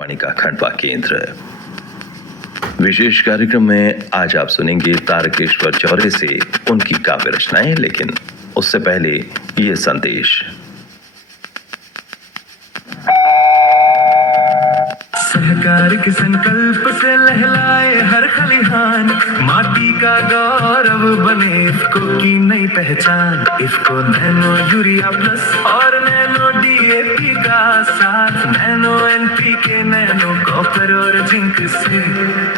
वाणी का खंडवा केंद्र। विशेष कार्यक्रम में आज आप सुनेंगे तारकेश्वर चौरे से उनकी काव्य रचनाएं, लेकिन उससे पहले ये संदेश। सहकार के संकल्प से लहलाए हर खलिहान, माटी का गौरव बने इसको की नई पहचान। इसको नैनो यूरिया प्लस और नैनो डीएपी का साथ, नैनो एनपीके, नैनो कॉपर और जिंक से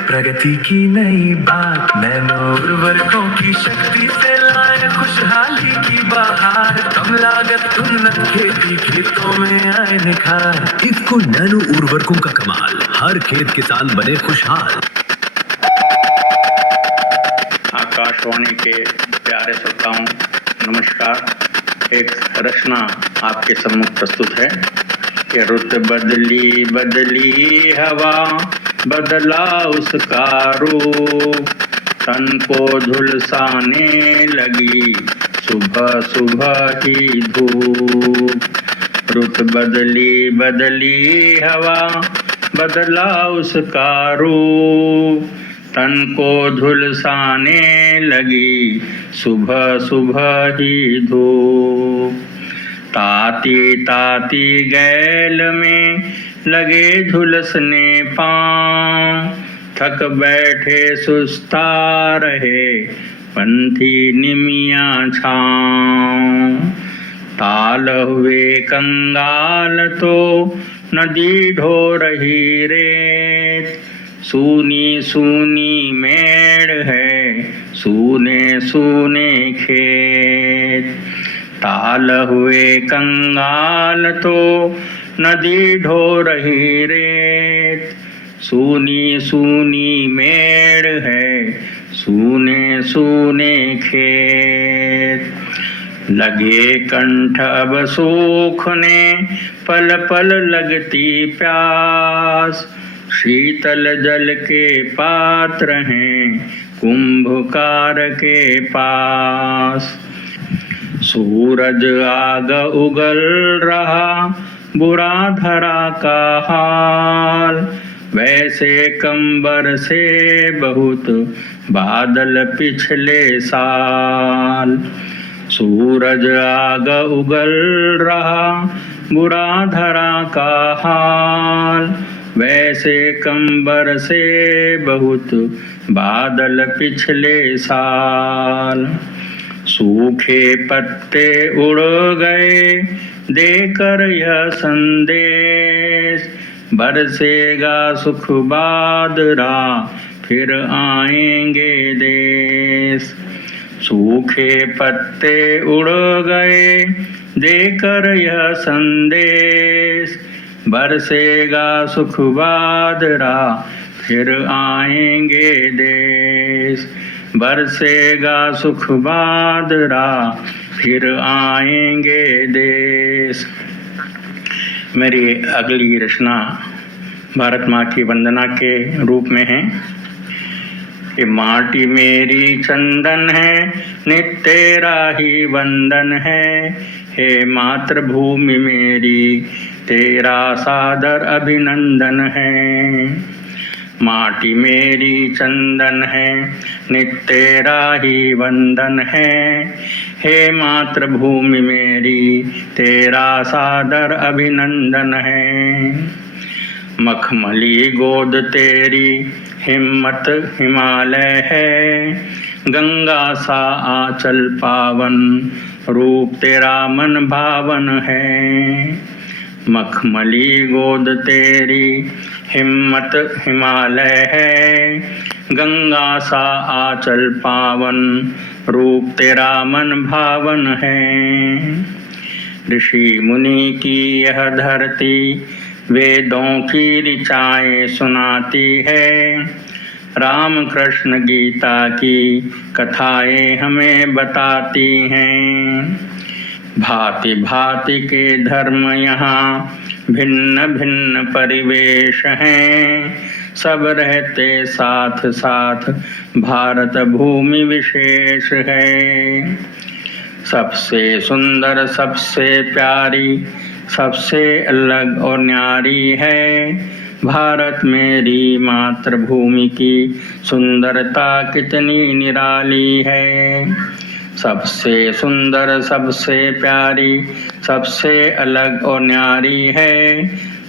प्रगति की नई बात। नैनो उर्वरकों की शक्ति से लाए खुशहाली की बहार, कम लागत उन्नत खेती, खेतों में आए निखार। इसको नैनो उर्वरकों का कमाल, हर खेत किसान बने खुशहाल। आकाशवाणी के प्यारे श्रोताओं, नमस्कार। एक रचना आपके सम्मुख प्रस्तुत है कि रुत बदली बदली हवा, बदला उसका रूप, तन को झुलसाने लगी सुबह सुबह ही धूप। रुत बदली बदली हवा, बदला उसका रूप, तन को झुलसाने लगी सुबह सुबह ही धूप। ताती ताती गैल में लगे झुलसने पाँव, थक बैठे सुस्ता रहे पंथी निमिया छाँव। ताल हुए कंगाल तो नदी ढो रही रेत, सूनी सूनी मेड़ है सूने सूने खेत। ताल हुए कंगाल तो नदी ढो रही रेत, सूनी सूनी मेड़ है सूने सूने खेत। लगे कंठ अब सूखने, पल पल लगती प्यास, शीतल जल के पात्र हैं कुंभकार के पास। सूरज आग उगल रहा, बुरा धरा का हाल, वैसे कंबर से बहुत बादल पिछले साल। सूरज आग उगल रहा, बुरा धरा का हाल, वैसे कंबर से बहुत बादल पिछले साल। सूखे पत्ते उड़ गए देकर यह संदेश, बरसेगा सुख बादरा फिर आएंगे देश। सूखे पत्ते उड़ गए देकर यह संदेश, बरसेगा सुख बादरा फिर आएंगे देश। बरसेगा सुख बादरा फिर आएंगे देश। मेरी अगली रचना भारत माँ की वंदना के रूप में है कि माटी मेरी चंदन है, नित्य तेरा ही वंदन है। हे मातृभूमि मेरी, तेरा सादर अभिनंदन है। माटी मेरी चंदन है, नित्य तेरा ही वंदन है। हे मातृभूमि मेरी, तेरा सादर अभिनंदन है। मखमली गोद तेरी हिम्मत हिमालय है, गंगा सा आंचल पावन, रूप तेरा मन भावन है। मखमली गोद तेरी हिम्मत हिमालय है, गंगा सा आंचल पावन, रूप तेरा मन भावन है। ऋषि मुनि की यह धरती वेदों की ऋचाएं सुनाती है, राम कृष्ण गीता की कथाएं हमें बताती हैं। भांति भांति के धर्म यहाँ भिन्न भिन्न परिवेश हैं, सब रहते साथ साथ भारत भूमि विशेष है। सबसे सुंदर सबसे प्यारी सबसे अलग और न्यारी है, भारत मेरी मातृभूमि की सुंदरता कितनी निराली है। सबसे सुंदर, सबसे प्यारी, सबसे अलग और न्यारी है।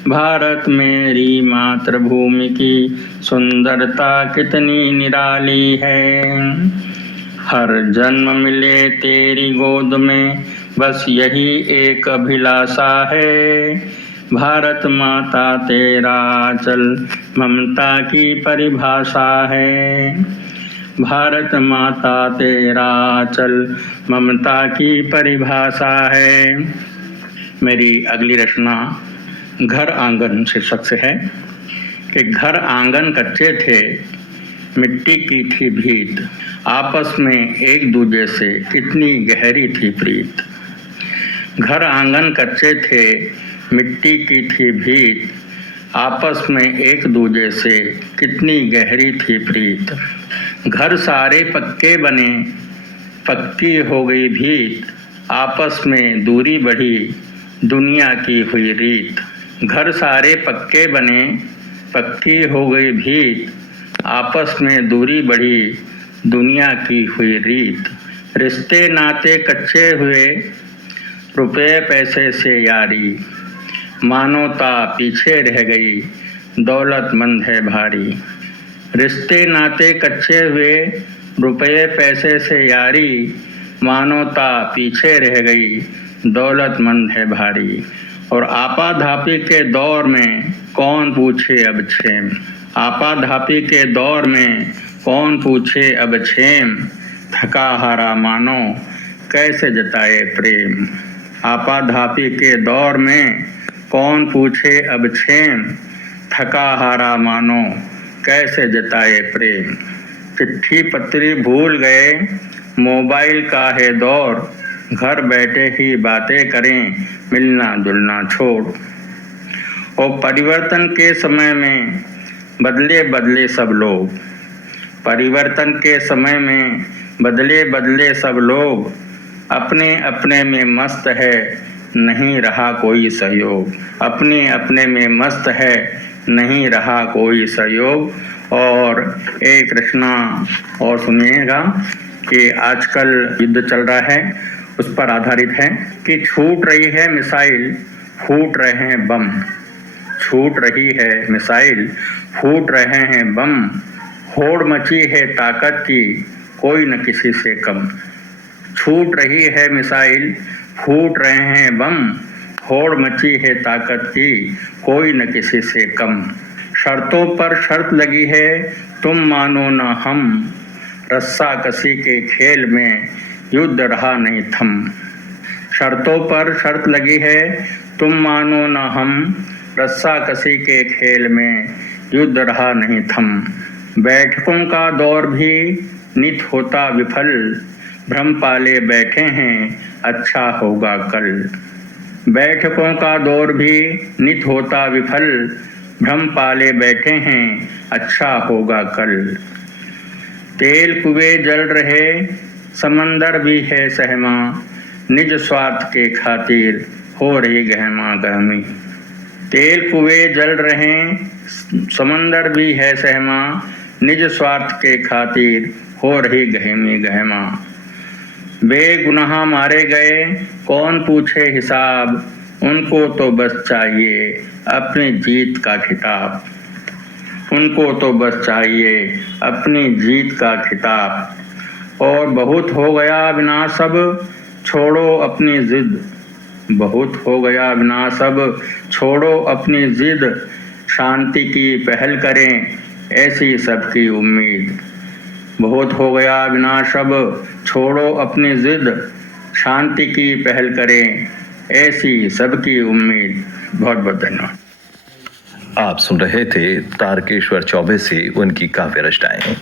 भारत मेरी मातृभूमि की सुंदरता कितनी निराली है। हर जन्म मिले तेरी गोद में, बस यही एक अभिलाषा है। भारत माता तेरा आंचल ममता की परिभाषा है। भारत माता तेरा आंचल ममता की परिभाषा है। मेरी अगली रचना घर आंगन शीर्षक से है कि घर आंगन कच्चे थे, मिट्टी की थी भीत, आपस में एक दूजे से कितनी गहरी थी प्रीत। घर आंगन कच्चे थे, मिट्टी की थी भीत, आपस में एक दूजे से कितनी गहरी थी प्रीत। घर सारे पक्के बने, पक्की हो गई भीत, आपस में दूरी बढ़ी, दुनिया की हुई रीत। घर सारे पक्के बने, पक्की हो गई भीत, आपस में दूरी बढ़ी, दुनिया की हुई रीत। रिश्ते नाते कच्चे हुए, रुपये पैसे से यारी, मानवता पीछे रह गई, दौलतमंद है भारी। रिश्ते नाते कच्चे हुए, रुपये पैसे से यारी, मानवता पीछे रह गई, दौलतमंद है भारी। और आपाधापी के दौर में कौन पूछे अब क्षेम। आपाधापी के दौर में कौन पूछे अब क्षेम, थका हारा मानो कैसे जताए प्रेम। आपाधापी के दौर में कौन पूछे अब क्षेम, थका हारा मानो कैसे जताए प्रेम। चिट्ठी पत्री भूल गए, मोबाइल का है दौर, घर बैठे ही बातें करें, मिलना जुलना छोड़। और परिवर्तन के समय में बदले बदले सब लोग, परिवर्तन के समय में बदले बदले सब लोग, अपने अपने में मस्त है, नहीं रहा कोई सहयोग। अपने अपने में मस्त है, नहीं रहा कोई सहयोग। और एक रचना और सुनिएगा कि आजकल युद्ध चल रहा है, उस पर आधारित है कि छूट रही है मिसाइल, फूट रहे हैं बम। छूट रही है मिसाइल, फूट रहे हैं बम, होड़ मची है ताकत की, कोई न किसी से कम। छूट रही है मिसाइल, फूट रहे हैं बम, होड़ मची है ताकत की, कोई न किसी से कम। शर्तों पर शर्त लगी है, तुम मानो ना हम, रस्सा कसी के खेल में युद्ध रहा नहीं थम। शर्तों पर शर्त लगी है, तुम मानो ना हम, रस्सा कसी के खेल में युद्ध रहा नहीं थम। बैठकों का दौर भी नित होता विफल, भ्रम पाले बैठे हैं अच्छा होगा कल। बैठकों का दौर भी नित होता विफल, भ्रम पाले बैठे हैं अच्छा होगा कल। तेल कुएं जल रहे, समंदर भी है सहमा, निज स्वार्थ के खातिर हो रही गहमा गहमी। तेल कुएं जल रहे, समंदर भी है सहमा, निज स्वार्थ के खातिर हो रही गहमी गहमा। बेगुनाह मारे गए, कौन पूछे हिसाब, उनको तो बस चाहिए अपनी जीत का खिताब। उनको तो बस चाहिए अपनी जीत का खिताब। और बहुत हो गया विनाश अब, छोड़ो अपनी जिद। बहुत हो गया विनाश अब, छोड़ो अपनी जिद। शांति की पहल करें, ऐसी सबकी उम्मीद। बहुत हो गया विनाश अब, छोड़ो अपनी जिद। शांति की पहल करें, ऐसी सबकी उम्मीद। बहुत बहुत धन्यवाद। आप सुन रहे थे तारकेश्वर चौबे से उनकी काव्य रचनाएं।